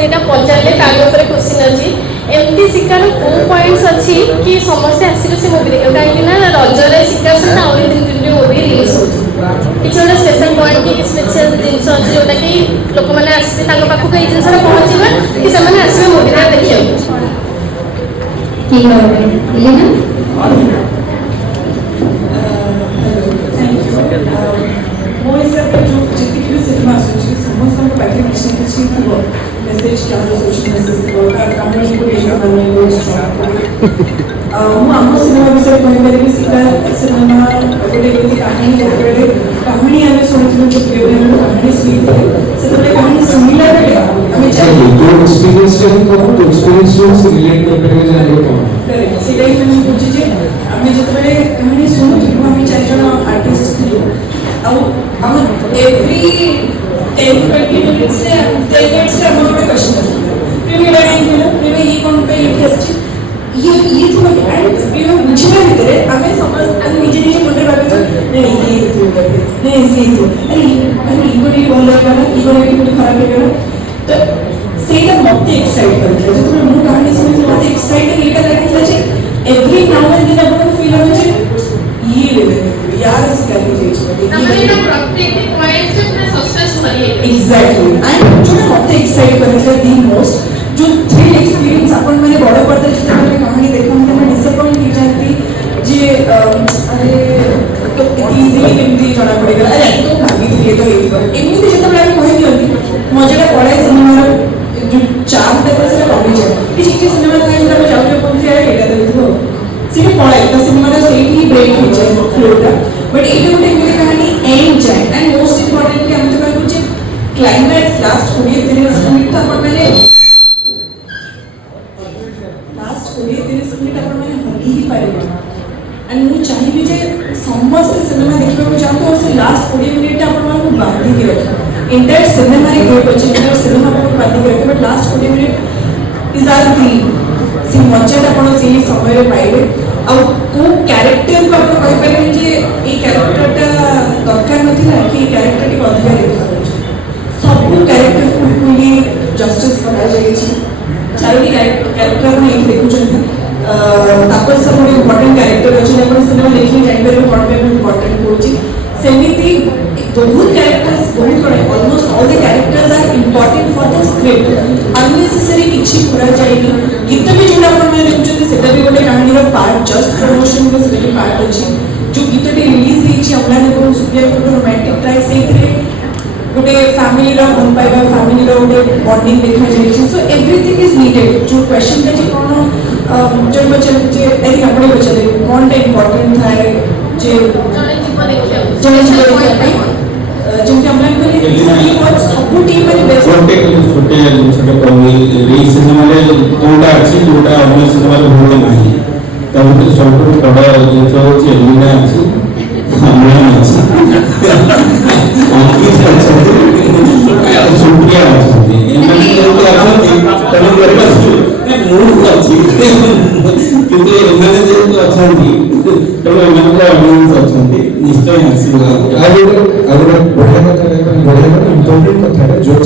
जेटा पचारे तापर क्वेश्चन अच्छी एमती शिकार कौ पॉइंट्स अच्छी कि समस्ते आसिले से मुवी देख कहीं रजरे शिकार से आउरी दिन तीन मुवी रिलीज हो किसी गोटे स्पेशल पॉइंट कि स्पेशल जिनस अच्छी जोटा कि लोक मैंने आसते पाखक ये जिन पहुँचे कि से आसवे मुवी देखिए ମୋ ହିସାବରେ ଯେଉଁ ଯେତିକି ବି ସିନେମା ଆସୁଛି ସମସ୍ତଙ୍କ ପାଖରେ କିଛି ନା କିଛି ଥିବ ମେସେଜ୍ କ୍ୟାମରା ସୋସିଆଲ ମେସେଜ୍ ଥିବ ତାର କାହାଣୀ ଗୋଟେ ସେମାନେ ବହୁତ ଷ୍ଟ୍ରଙ୍ଗ ମୁଁ ଆମ ସିନେମା ବିଷୟରେ କହିପାରିବି ଶିକାର ସିନେମା ଗୋଟେ ଏମିତି କାହାଣୀ ଯେତେବେଳେ କାହାଣୀ ଆମେ ଶୁଣିଥିଲୁ ଯେଉଁ ପ୍ରିୟଙ୍କର କାହାଣୀ ଶୁଣିଥିଲେ ସେତେବେଳେ କାହାଣୀ ଶୁଣିଲା ବେଳେ ଆମେ ସେଇଟା ହିଁ ଆମେ ବୁଝି ଯେ ଆମେ ଯେତେବେଳେ କାହାଣୀ ଶୁଣୁଥିଲୁ ଆମେ 4 ଜଣ ଆର୍ଟିଷ୍ଟ ଥିଲୁ ଆଉ ଆମ ଏଭ୍ରି 10-20 ମିନିଟ୍ସ ରେ 10 ମିନିଟ୍ସ ରେ ଆମର ଗୋଟେ କ୍ୱେଶ୍ଚନ ଆସୁଥିଲା ପ୍ରିମିୟର କାହିଁ ଥିଲା ପ୍ରିମିୟର ଇଏ କ'ଣ ପାଇଁ ଏଠି ଆସିଛି ଇଏ ଥିବ କି ଆଣ୍ଡ ପ୍ରିମିୟର ବୁଝିବା ଭିତରେ ଆମେ ସମସ୍ତେ ଆମେ ନିଜେ ନିଜେ ମନରେ ଭାବିଛୁ ନାଇଁ ଇଏ ହେଇଥିବ ନାଇଁ ସିଏ ହେଇଥିବ ଆରେ ଇଗୋ ଟିକେ ଭଲ ହେଇଗଲା ଇଗୋ ଟିକେ କୋଉଠି ଖରାପ ହେଇଗଲା ତ ସେଇଟା ମୋତେ ଏକ୍ସାଇଟ୍ କରିଥିଲା ଯେତେବେଳେ ମୁଁ କାହାଣୀ ଶୁଣିଥିଲି ମୋତେ ଏକ୍ସାଇଟେଡ୍ ଏଇଟା ଲାଗିଥିଲା ଯେ ଏଭ୍ରି ନାଉ ଆଣ୍ଡ ଦେନ୍ ଆପଣଙ୍କୁ ଫିଲ୍ ହେବ ଯେ ଇଏ यार शिकार की एग्जैक्टली एंड जो मत एक्साइट करथिला दी मोस्ट जो थ्रिल एक्सपीरियंस अपन माने बड़ पर्दा जते माने कहानी देखो हम डिसअपॉइंट हो जाती जे अरे तो इजीली केमती जणा पड़ेगा अरे तो भाभी थी तो एई एमती जते बळे कहि दियंती मजाटा पड़े सिनेमा जो चार्म तक से कमी जाए कि जे सिनेमा का जरा मैं जाऊ पहुंच जाए एटा देखो सीधे पड़े तो सिनेमा का सही ही ब्रेक हो जाए फ्लोटा बट ये गोटे एमती कहानी एंड जाए एंड मोस्ट इंपोर्टेंटली हम तो कहूँ क्लाइमैक्स लास्ट 20-30 मिनिट तो अपन मैंने लास्ट 20-30 मिनिट अपन मैंने हली ही पारिबा एंड मु चाहिए जे समस्त सिनेमा देखा को चाहते और से लास्ट 20 मिनिट अपन मन को बांधी के रखा एंटायर सिनेमा रे गए बचे एंटायर सिनेमा अपन को बांधी के रखे but last 20 minute is are the से मजा अपन से समय रे पाइबे आ को कैरेक्टर को अपन कहि पारे जे ए कैरेक्टरटा दरकार नथिला कि कैरेक्टर टी अधिक लिखा सब कैरेक्टर को ये जस्टिस करा जाए चारोटी कैरेक्टर में एक देखु तापर सब गोटे इम्पोर्टेंट कैरेक्टर अच्छे आप सिनेमा देखिए जानवर कौन पे इम्पोर्टेंट होची सेमिति बहुत कैरेक्टर्स बहुत बड़े almost all the characters are important for the script unnecessary किछि पूरा जाएगी गीत भी जोड़ा अपन मैं देखुछते सेटा भी गोटे कहानी रो पार्ट जस्ट प्रमोशन को सेटा पार्ट अछि जो गीत टी रिलीज हेछि अपना को सुप्रिया को रोमांटिक ट्राई सेथरे गोटे फैमिली रो मन पाइबा फैमिली रो गोटे बॉन्डिंग देखा जाय सो एवरीथिंग इज नीडेड जो क्वेश्चन था जे कोन जो बच्चे जे एई अपने बच्चे कोन टा इंपोर्टेंट थाए जे जने जीवन देखिया जेमति हमरा कहले टीम और सब टीम माने बेस्ट छोटे छोटे कमी री सिनेमा रे कोनटा अछि कोनटा अन्य सिनेमा रे होले नाही तबते सब बड़ा जिंस होछि एलिना अछि हमरा अछि सुप्रिया अछंती एमने लोक अछंती तने करबा मूड अछि किंतु एमने जे अछंती तने एमने ऑडियंस अछंती निश्चय आसीबा आगे बढ़िया कथा इम्पोर्टेंट कथा जो